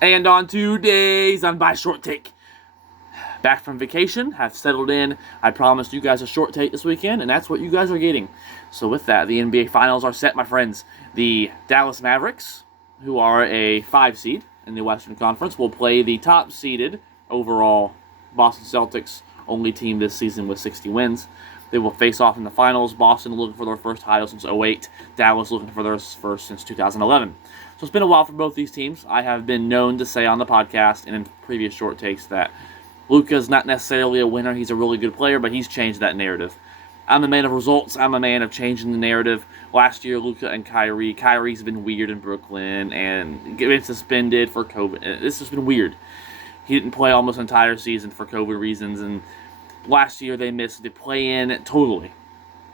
And on today's Unbiased Short Take, back from vacation, have settled in. I promised you guys a short take this weekend, and that's what you guys are getting. So with that, the NBA Finals are set, my friends. The Dallas Mavericks, who are a 5 seed in the Western Conference, will play the top-seeded overall Boston Celtics, only team this season with 60 wins. They will face off in the finals. Boston looking for their first title since 2008. Dallas looking for their first since 2011. So it's been a while for both these teams. I have been known to say on the podcast and in previous short takes that Luka's not necessarily a winner. He's a really good player, but he's changed that narrative. I'm a man of results. I'm a man of changing the narrative. Last year, Luka and Kyrie. Kyrie's been weird in Brooklyn and getting suspended for COVID. This has been weird. He didn't play almost an entire season for COVID reasons, and last year they missed the play-in totally.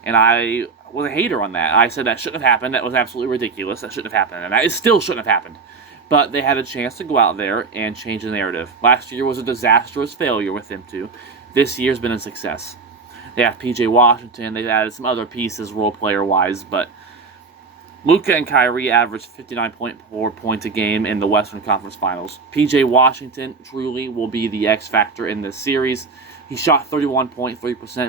And I was a hater on that. I said that shouldn't have happened. That was absolutely ridiculous. That shouldn't have happened. And it still shouldn't have happened. But they had a chance to go out there and change the narrative. Last year was a disastrous failure with them two. This year's been a success. They have P.J. Washington. They've added some other pieces role player-wise. But Luka and Kyrie averaged 59.4 points a game in the Western Conference Finals. P.J. Washington truly will be the X factor in this series. He shot 31.3%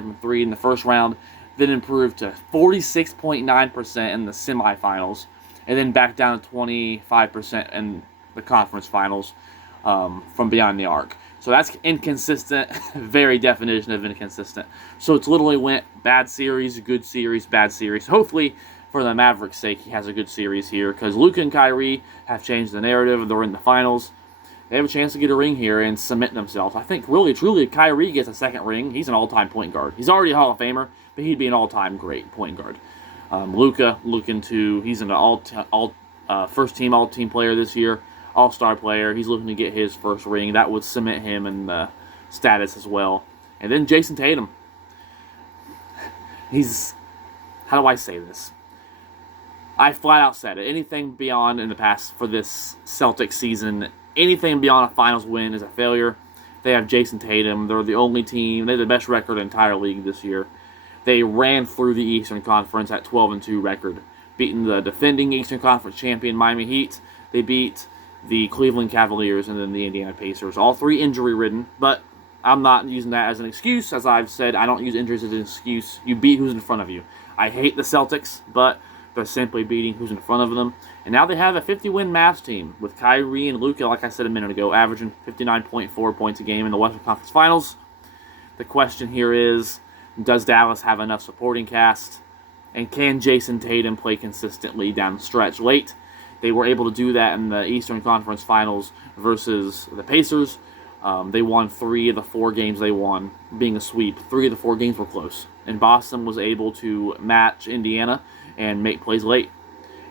from 3 in the first round, then improved to 46.9% in the semifinals, and then back down to 25% in the conference finals from beyond the arc. So that's inconsistent, very definition of inconsistent. So it's literally went bad series, good series, bad series. Hopefully, for the Mavericks' sake, he has a good series here, because Luka and Kyrie have changed the narrative. They're in the finals. They have a chance to get a ring here and cement themselves. I think, really, truly, if Kyrie gets a second ring, he's an all-time point guard. He's already a Hall of Famer, but he'd be an all-time great point guard. Luka, he's an first-team, all-team player this year, all-star player. He's looking to get his first ring. That would cement him in the status as well. And then Jason Tatum. How do I say this? I flat out said it. Anything beyond in the past for this Celtics season, anything beyond a finals win is a failure. They have Jason Tatum. They're the only team. They have the best record in the entire league this year. They ran through the Eastern Conference at 12-2 record, beating the defending Eastern Conference champion Miami Heat. They beat the Cleveland Cavaliers and then the Indiana Pacers. All three injury-ridden, but I'm not using that as an excuse. As I've said, I don't use injuries as an excuse. You beat who's in front of you. I hate the Celtics, but they're simply beating who's in front of them. And now they have a 50-win Mavs team with Kyrie and Luka, like I said a minute ago, averaging 59.4 points a game in the Western Conference Finals. The question here is, does Dallas have enough supporting cast? And can Jason Tatum play consistently down the stretch? Late, they were able to do that in the Eastern Conference Finals versus the Pacers. They won 3 of the 4 games they won, being a sweep. 3 of the 4 games were close. And Boston was able to match Indiana and make plays late.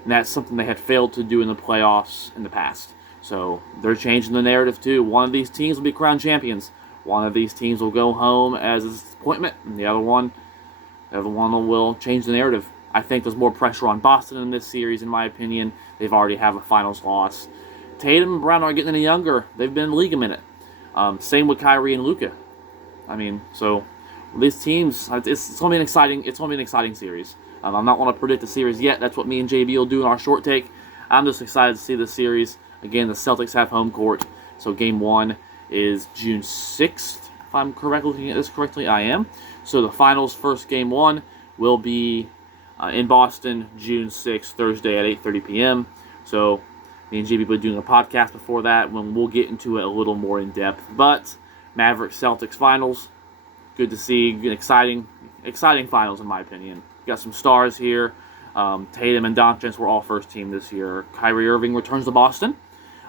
And that's something they had failed to do in the playoffs in the past. So they're changing the narrative too. One of these teams will be crowned champions. One of these teams will go home as a disappointment, and the other one will change the narrative. I think there's more pressure on Boston in this series, in my opinion. They've already have a finals loss. Tatum and Brown aren't getting any younger. They've been in the league a minute. Same with Kyrie and Luka. So these teams, it's going to be an exciting series. I'm not want to predict the series yet. That's what me and JB will do in our short take. I'm just excited to see the series. Again, the Celtics have home court. So Game 1 is June 6th. If I'm looking at this correctly, I am. So the finals first Game 1 will be in Boston, June 6th, Thursday at 8:30 p.m. So me and JB will be doing a podcast before that when we'll get into it a little more in depth. But Mavericks Celtics finals, good to see. Exciting finals in my opinion. Got some stars here. Tatum and Doncic were all first team this year. Kyrie Irving returns to Boston.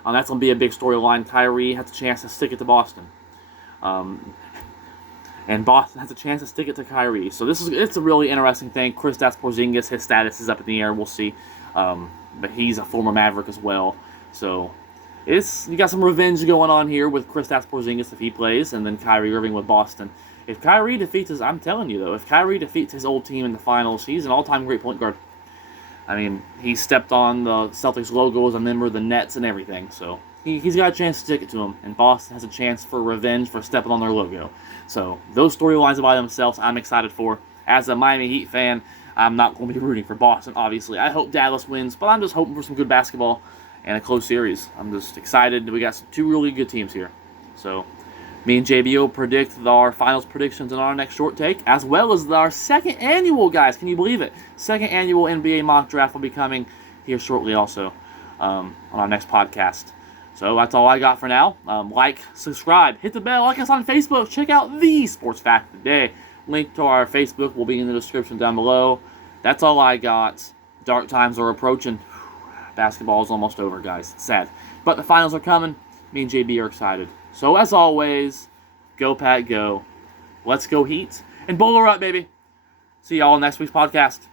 That's going to be a big storyline. Kyrie has a chance to stick it to Boston. And Boston has a chance to stick it to Kyrie. So it's a really interesting thing. Kristaps Porzingis, his status is up in the air. We'll see. But he's a former Maverick as well. So you got some revenge going on here with Kristaps Porzingis if he plays, and then Kyrie Irving with Boston. If Kyrie defeats his old team in the finals, he's an all-time great point guard. He stepped on the Celtics logo as a member of the Nets and everything, so he's got a chance to stick it to him, and Boston has a chance for revenge for stepping on their logo. So those storylines by themselves, I'm excited for. As a Miami Heat fan, I'm not going to be rooting for Boston, obviously. I hope Dallas wins, but I'm just hoping for some good basketball, and a close series. I'm just excited. We got two really good teams here. So me and JB will predict our finals predictions in our next short take, as well as our second annual, guys. Can you believe it? Second annual NBA mock draft will be coming here shortly also on our next podcast. So that's all I got for now. Like, subscribe, hit the bell, like us on Facebook. Check out the Sports Fact of the Day. Link to our Facebook will be in the description down below. That's all I got. Dark times are approaching. Basketball is almost over, guys. It's sad. But the finals are coming. Me and JB are excited. So as always, go Pat, go. Let's go Heat. And bowler up, baby. See y'all next week's podcast.